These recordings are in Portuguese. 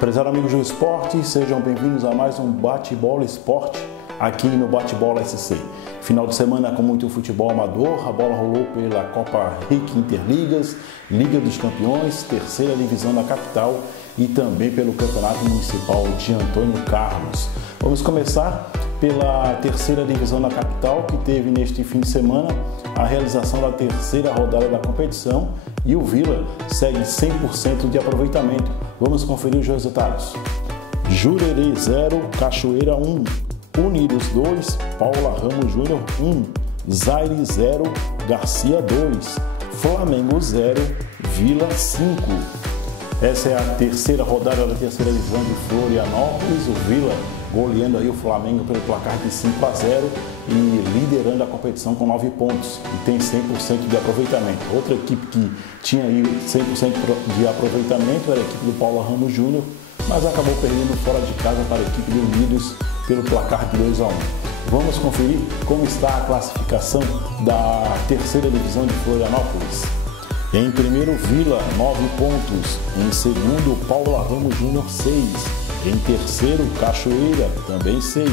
Prezados amigos do esporte, sejam bem-vindos a mais um Bate-Bola Esporte aqui no Bate-Bola SC. Final de semana com muito futebol amador, a bola rolou pela Copa RIC Interligas, Liga dos Campeões, terceira divisão da capital e também pelo Campeonato Municipal de Antônio Carlos. Vamos começar pela terceira divisão da capital, que teve neste fim de semana a realização da terceira rodada da competição e o Vila segue 100% de aproveitamento. Vamos conferir os resultados. Jurerê 0, Cachoeira 1, Unidos 2, Paula Ramos Júnior 1, Zaire 0, Garcia 2, Flamengo 0, Vila 5. Essa é a terceira rodada da terceira divisão de Florianópolis, o Vila goleando aí o Flamengo pelo placar de 5-0 e liderando a competição com 9 pontos e tem 100% de aproveitamento. Outra equipe que tinha aí 100% de aproveitamento era a equipe do Paula Ramos Júnior, mas acabou perdendo fora de casa para a equipe do Unidos pelo placar de 2-1. Vamos conferir como está a classificação da terceira divisão de Florianópolis. Em primeiro, Vila, 9 pontos. Em segundo, Paula Ramos Júnior, 6. Em terceiro, Cachoeira, também 6.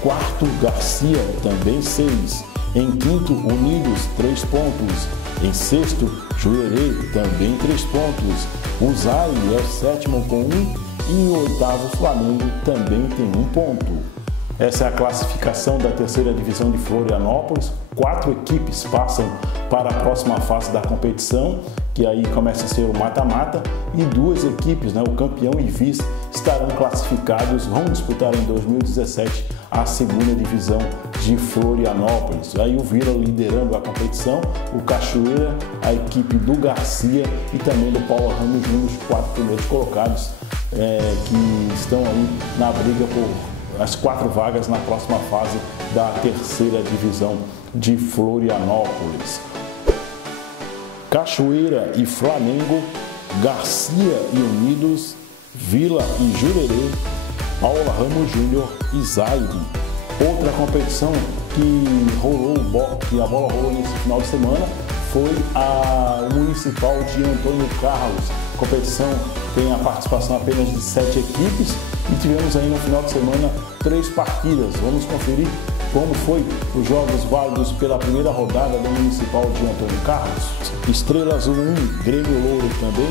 Quarto, Garcia, também 6. Em quinto, Unidos, 3 pontos. Em sexto, Jurerê, também 3 pontos. O Zaire é o sétimo com 1. E o oitavo, Flamengo, também tem 1 ponto. Essa é a classificação da terceira divisão de Florianópolis. 4 equipes passam para a próxima fase da competição, que aí começa a ser o mata-mata, e 2 equipes, o campeão e vice, estarão classificados, vão disputar em 2017 a segunda divisão de Florianópolis. Aí o Vila liderando a competição, o Cachoeira, a equipe do Garcia e também do Paula Ramos Júnior, os 4 primeiros colocados que estão aí na briga por as 4 vagas na próxima fase da terceira divisão de Florianópolis. Cachoeira e Flamengo, Garcia e Unidos, Vila e Jurerê, Paula Ramos Júnior e Zaire. Outra competição que a bola rolou nesse final de semana foi a Municipal de Antônio Carlos. A competição tem a participação apenas de 7 equipes e tivemos aí no final de semana 3 partidas. Vamos conferir como foi os jogos válidos pela primeira rodada da Municipal de Antônio Carlos. Estrela Azul 1, Grêmio Louro também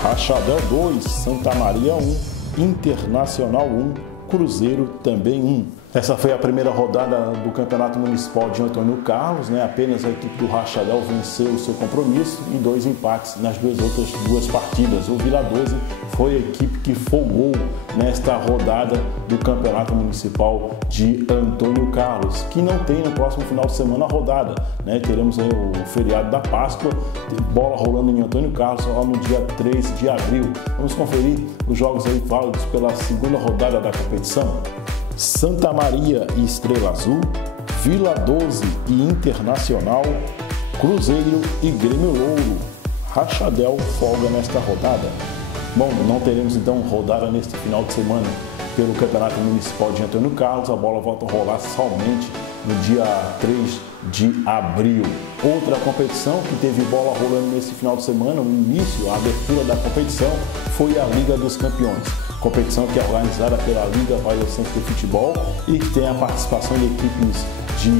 1, Rachadel 2, Santa Maria 1, Internacional 1, Cruzeiro também 1. Essa foi a primeira rodada do Campeonato Municipal de Antônio Carlos, Apenas a equipe do Rachadel venceu o seu compromisso e 2 empates nas outras 2 partidas. O Vila 12 foi a equipe que folgou nesta rodada do Campeonato Municipal de Antônio Carlos, que não tem no próximo final de semana a rodada, Teremos aí o feriado da Páscoa, bola rolando em Antônio Carlos só no dia 3 de abril. Vamos conferir os jogos aí válidos pela segunda rodada da competição. Santa Maria e Estrela Azul, Vila 12 e Internacional, Cruzeiro e Grêmio Louro. Rachadel folga nesta rodada. Bom, não teremos então rodada neste final de semana pelo Campeonato Municipal de Antônio Carlos. A bola volta a rolar somente no dia 3 de abril. Outra competição que teve bola rolando nesse final de semana, o início, a abertura da competição, foi a Liga dos Campeões. Competição que é organizada pela Liga Palhocense de Futebol e que tem a participação de equipes de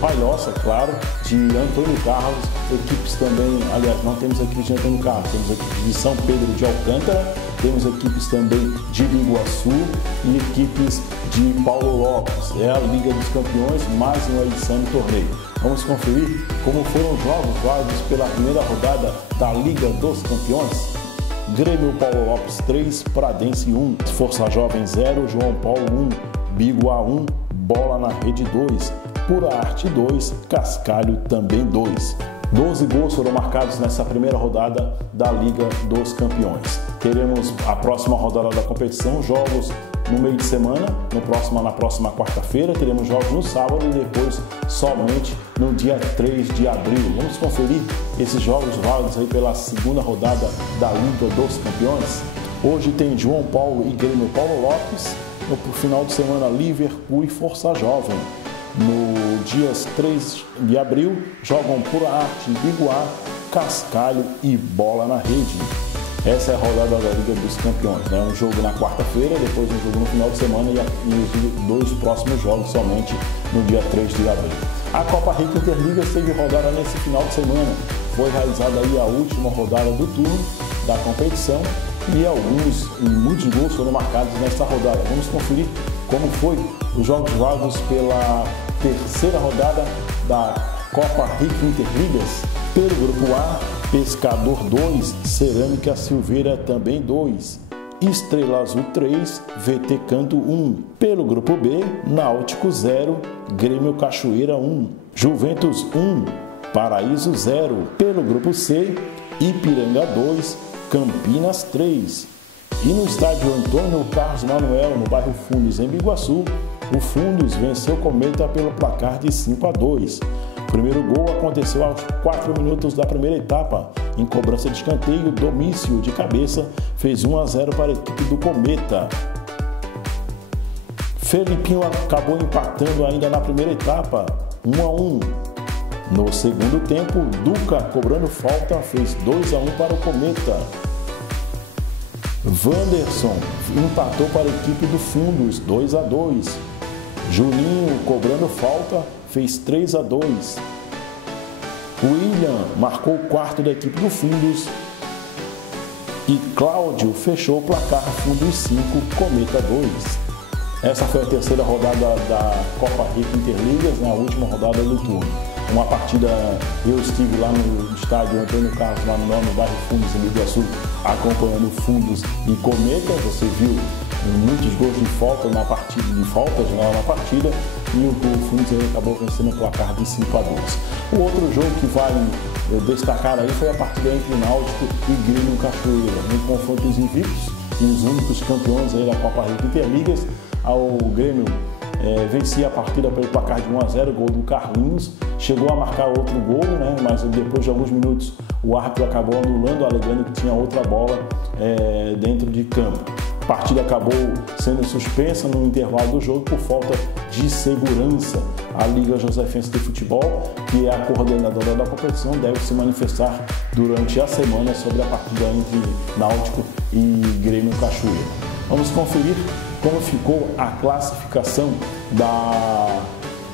Palhoça, claro, de Antônio Carlos, equipes também, aliás, não temos equipes de Antônio Carlos, temos equipes de São Pedro de Alcântara, temos equipes também de Biguaçu e equipes de Paulo Lopes. É a Liga dos Campeões, mais uma edição do torneio. Vamos conferir como foram os jogos válidos pela primeira rodada da Liga dos Campeões. Grêmio Paulo Lopes 3, Pradense 1, Força Jovem 0, João Paulo 1, Biguá 1, Bola na Rede 2, Pura Arte 2, Cascalho também 2. 12 gols foram marcados nessa primeira rodada da Liga dos Campeões. Teremos a próxima rodada da competição, jogos no meio de semana, na próxima quarta-feira, teremos jogos no sábado e depois somente no dia 3 de abril. Vamos conferir esses jogos válidos aí pela segunda rodada da Liga dos Campeões. Hoje tem João Paulo e Grêmio Paulo Lopes, no final de semana Liverpool e Força Jovem. No dias 3 de abril jogam Pura Arte, Biguá, Cascalho e Bola na Rede. Essa é a rodada da Liga dos Campeões, né? Um jogo na quarta-feira, depois um jogo no final de semana e os 2 próximos jogos somente no dia 3 de abril. A Copa Rica Interligas teve rodada nesse final de semana. Foi realizada aí a última rodada do turno da competição e muitos gols foram marcados nesta rodada. Vamos conferir como foi os jogos válidos pela terceira rodada da Copa Rica Interligas. Pelo grupo A, Pescador 2, Cerâmica Silveira também 2, Estrela Azul 3, VT Canto 1. Pelo grupo B, Náutico 0, Grêmio Cachoeira 1, Juventus 1, Paraíso 0. Pelo grupo C, Ipiranga 2, Campinas 3. E no estádio Antônio Carlos Manuel, no bairro Fundos, em Biguaçu, o Fundos venceu o Cometa pelo placar de 5-2. O primeiro gol aconteceu aos 4 minutos da primeira etapa. Em cobrança de escanteio, Domício de cabeça fez 1-0 para a equipe do Cometa. Felipinho acabou empatando ainda na primeira etapa, 1-1. No segundo tempo, Duca, cobrando falta, fez 2-1 para o Cometa. Wanderson empatou para a equipe do Fundos, 2-2. Juninho, cobrando falta, fez 3-2. William marcou o quarto da equipe do Fundos. E Cláudio fechou o placar, Fundos 5, Cometa 2. Essa foi a terceira rodada da Copa Rica Interligas, na última rodada do turno. Uma partida, eu estive lá no estádio Antônio Carlos Manuel, no bairro Fundos, em Biguaçu, acompanhando Fundos e Cometa. Você viu muitos gols de falta na partida, e o Fundos acabou vencendo o placar de 5-2. O outro jogo que vale destacar aí foi a partida entre Náutico e Grêmio Cachoeira, no confronto dos invictos e os únicos campeões aí da Copa Rica Interligas. O Grêmio vencia a partida pelo placar de 1-0, gol do Carlinhos, chegou a marcar outro gol, né? Mas depois de alguns minutos o árbitro acabou anulando, alegando que tinha outra bola dentro de campo. A partida acabou sendo suspensa no intervalo do jogo por falta de segurança. A Liga Josefense de Futebol, que é a coordenadora da competição, deve se manifestar durante a semana sobre a partida entre Náutico e Grêmio Cachoeira. Vamos conferir como ficou a classificação da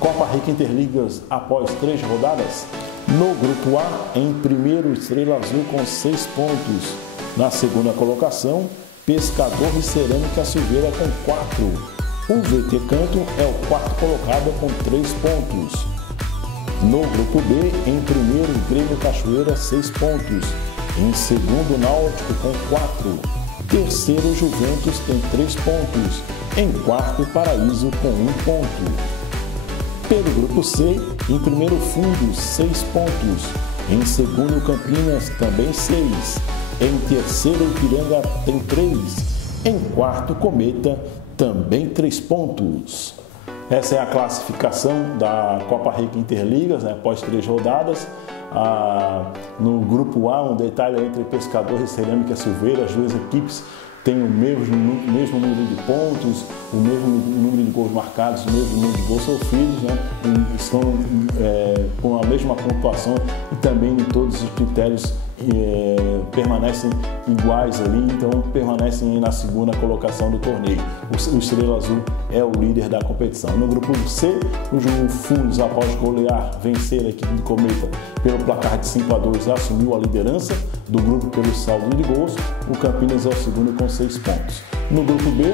Copa Rica Interligas após 3 rodadas. No grupo A, em primeiro, Estrela Azul com 6 pontos. Na segunda colocação, Pescador e Cerâmica Silveira com 4. O VT Canto é o quarto colocado com 3 pontos. No grupo B, em primeiro, Grêmio Cachoeira, 6 pontos. Em segundo, Náutico com 4. Terceiro, Juventus tem 3 pontos. Em quarto, Paraíso com 1 ponto. Pelo grupo C, em primeiro, Fundos, 6 pontos. Em segundo, Campinas, também 6. Em terceiro, Ipiranga tem 3. Em quarto, Cometa, também 3 pontos. Essa é a classificação da Copa Rica Interligas, né, após 3 rodadas. No grupo A, um detalhe entre Pescador e Cerâmica Silveira, as duas equipes têm o mesmo número de pontos, o mesmo número de gols marcados, o mesmo número de gols sofridos, né? E estão com a mesma pontuação e também em todos os critérios permanecem iguais ali, então permanecem na segunda colocação do torneio. O Estrela Azul é o líder da competição. No grupo C, o Fundos, após vencer a equipe do Cometa pelo placar de 5-2, assumiu a liderança do grupo pelo saldo de gols. O Campinas é o segundo com 6 pontos. No grupo B,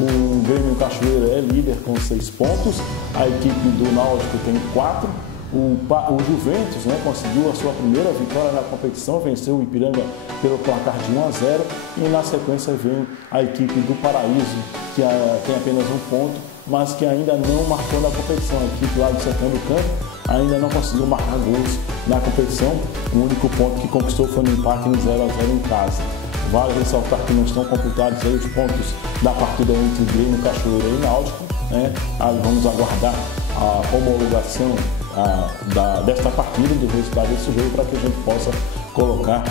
o Grêmio Cachoeira é líder com 6 pontos. A equipe do Náutico tem 4. O Juventus, né, conseguiu a sua primeira vitória na competição, venceu o Ipiranga pelo placar de 1-0, e na sequência vem a equipe do Paraíso, que tem apenas 1 ponto, mas que ainda não marcou na competição. A equipe lá do Sertão do Campo ainda não conseguiu marcar gols na competição. O único ponto que conquistou foi no empate no 0-0 em casa. Vale ressaltar que não estão computados aí os pontos da partida entre Grêmio, Cachoeira e Náutico, né? Vamos aguardar a homologação desta partida, do resultado desse jogo, para que a gente possa colocar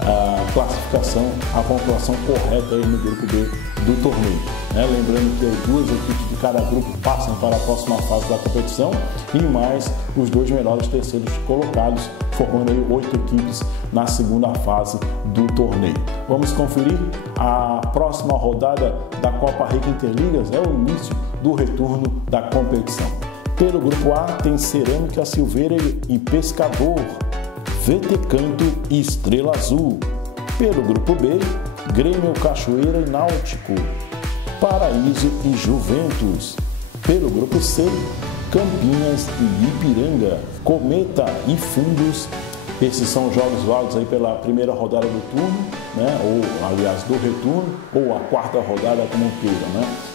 a classificação, a pontuação correta aí no grupo B do torneio, né? Lembrando que as 2 equipes de cada grupo passam para a próxima fase da competição, e mais os 2 melhores terceiros colocados formando aí 8 equipes na segunda fase do torneio. Vamos conferir a próxima rodada da Copa Rica Interligas, o início do retorno da competição. Pelo grupo A tem Cerâmica Silveira e Pescador, VT Canto e Estrela Azul. Pelo grupo B, Grêmio Cachoeira e Náutico, Paraíso e Juventus. Pelo grupo C, Campinas e Ipiranga, Cometa e Fundos. Esses são jogos válidos aí pela primeira rodada do turno, ou aliás do retorno, ou a quarta rodada como queira,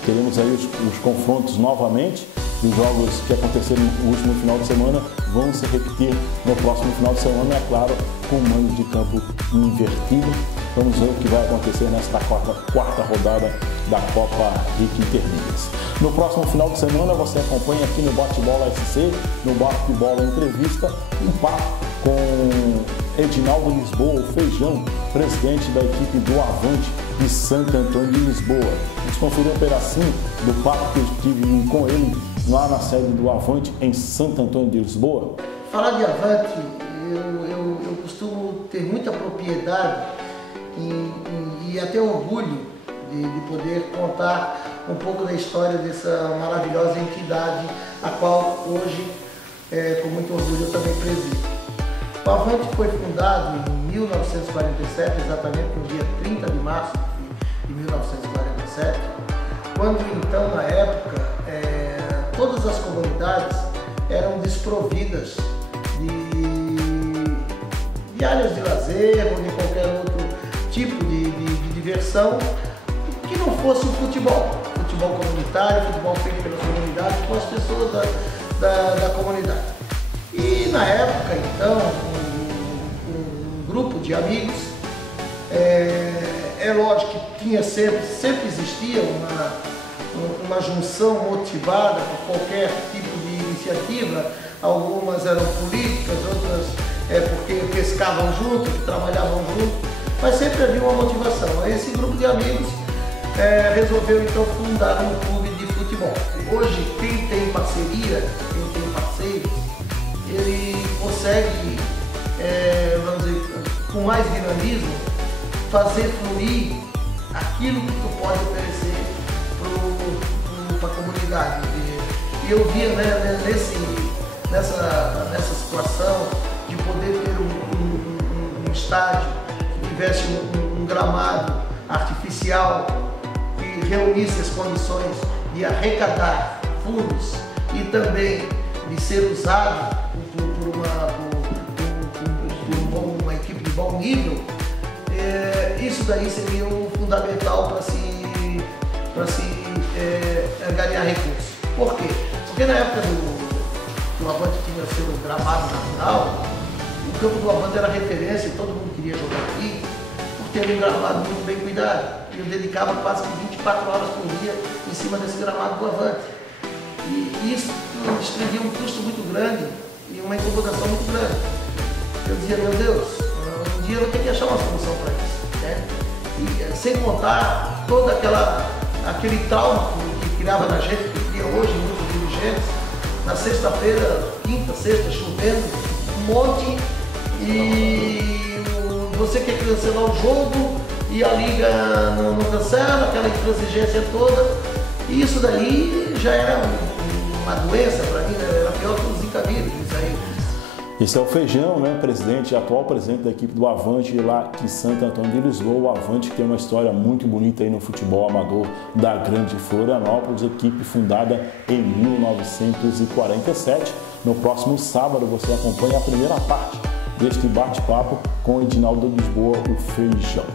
Teremos aí os confrontos novamente. Os jogos que aconteceram no último final de semana vão se repetir no próximo final de semana, claro, com o mando de campo invertido. Vamos ver o que vai acontecer nesta quarta rodada da Copa Rica Interligas. No próximo final de semana você acompanha aqui no Bate-Bola SC, no Bate-Bola Entrevista, um papo com Edinaldo Lisboa, o Feijão, presidente da equipe do Avante de Santo Antônio de Lisboa. Vamos conferir um pedacinho do papo que eu tive com ele lá na sede do Avante em Santo Antônio de Lisboa. Falar de Avante, eu costumo ter muita propriedade e até orgulho de poder contar um pouco da história dessa maravilhosa entidade, a qual hoje, com muito orgulho, eu também presido. O Avante foi fundado em 1947, exatamente no dia 30 de março de 1947, quando então, na época, todas as comunidades eram desprovidas de áreas de lazer ou de qualquer outro tipo de diversão que não fosse o futebol comunitário, futebol feito pelas comunidades, com as pessoas da comunidade. E na época, então, um grupo de amigos, é lógico que sempre existia uma junção motivada por qualquer tipo de iniciativa. Algumas eram políticas, outras porque pescavam junto, que trabalhavam junto, mas sempre havia uma motivação. Esse grupo de amigos resolveu então fundar um clube de futebol. Hoje, quem tem parceria, quem tem parceiros, ele consegue, vamos dizer, com mais dinamismo, fazer fluir aquilo que tu pode oferecer para a comunidade. E eu via nessa situação de poder ter um estádio que tivesse um gramado artificial que reunisse as condições de arrecadar fundos e também de ser usado por uma equipe de bom nível, isso daí seria o fundamental para se ganhar recursos. Por quê? Porque na época que o Avante tinha seu gramado natural, o campo do Avante era referência e todo mundo queria jogar aqui, porque era um gramado muito bem cuidado. Eu dedicava quase que 24 horas por dia em cima desse gramado do Avante. E isso desprendia um custo muito grande e uma incomodação muito grande. Eu dizia, meu Deus, um dia eu vou ter que achar uma solução para isso, E sem contar todo aquele trauma que criava na gente, que cria hoje muitos dirigentes. Na sexta-feira, quinta, sexta, chovendo, um monte, e você quer cancelar o jogo e a liga não cancela, aquela intransigência toda. E isso daí já era uma doença para mim, era pior que o Zika vírus, isso aí. Esse é o Feijão, atual presidente da equipe do Avante lá de Santo Antônio de Lisboa. O Avante que tem uma história muito bonita aí no futebol amador da Grande Florianópolis, equipe fundada em 1947. No próximo sábado você acompanha a primeira parte deste bate-papo com o Edinaldo Lisboa, o Feijão.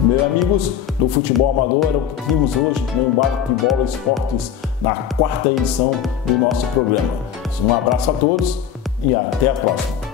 Meus amigos do futebol amador, era o que tínhamos hoje no Bate-Bola Esportes, na quarta edição do nosso programa. Um abraço a todos e até a próxima.